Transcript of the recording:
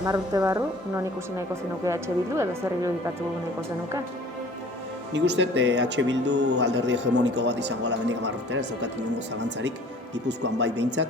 urte barru, non ikusi nahiko zenuke H Bildu edo zer irudikatu nahiko zenuke? Nik uste H Bildu alderdi hegemoniko bat izango ala hemendik 10 urtera, ez daukat inongo zalantzarik, Gipuzkoan bai behintzat,